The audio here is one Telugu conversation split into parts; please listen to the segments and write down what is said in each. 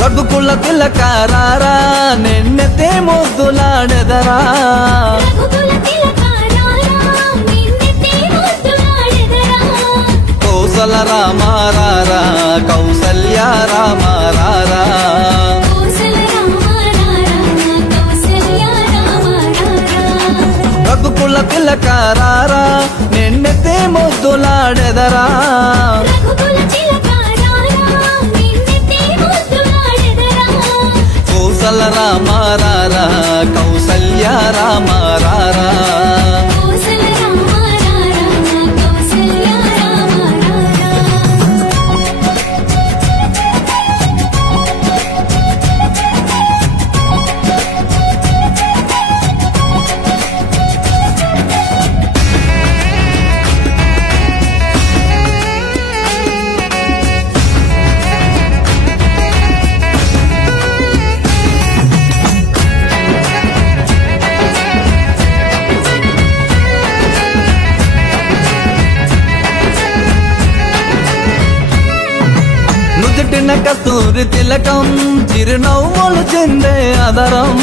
రఘుకుల తిలకారారా నిన్నెతే ముద్దులాడెదరా కౌసల రామారారా కౌసల్య రామారారా రఘుకుల తిలకారారా నిన్నెతే ముద్దులాడెదరా కౌసల రామారారా కౌసల్య రామారారా నుదుటిన కస్తూరి తిలకం చిరునవ్వులు చెందే అదరం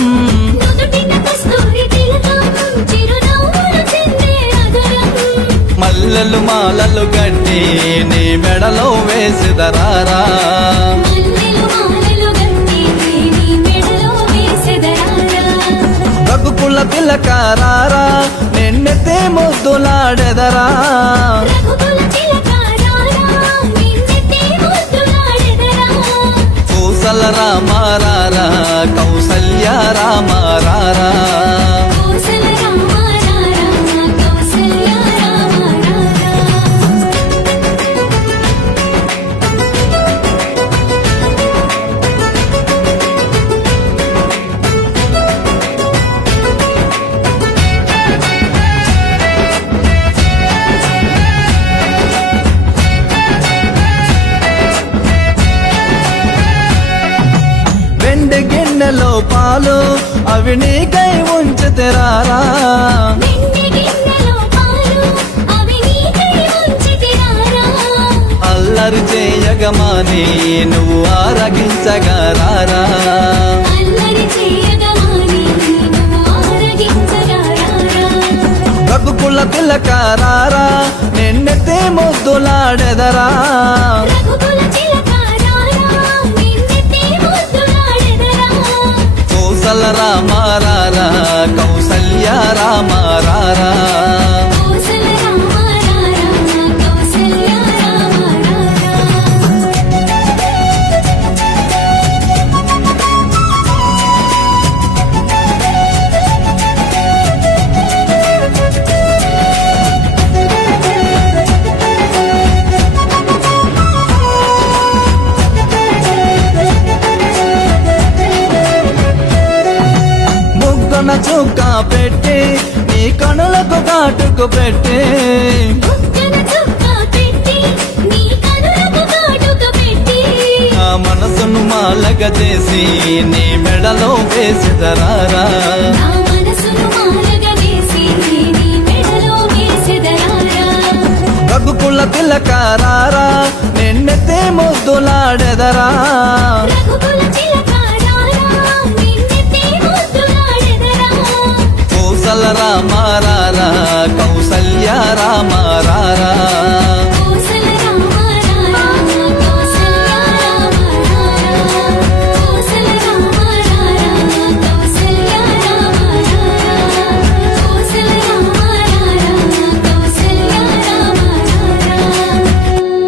మల్లెలు మాలలు గట్టి నీ మెడలో వేసిదరారా రఘుకుల తిలకారారా నిన్నెతే ముద్దులాడెదరా కౌసల రామారారా కౌసల్య రామారారా వెండి గిన్నెలో పాలు అవి నీకై ఉంచితిరారా అల్లరి చేయగమాని నువ్వు ఆరగించగరారా రఘుకుల తిలకారారా నిన్నెతే ముద్దులాడెదరా కౌసల రామారారా కౌసల్య రామారారా చుక్క పెట్టి నీ కనులకు కాటుకు పెట్టి నా మనసును మాలగ చేసి నీ మెడలో వేసిదరారా రఘుకుల తిలకారారా నిన్నెతే ముద్దులాడెదరా కౌసల రామారారా కౌసల్య రామారారా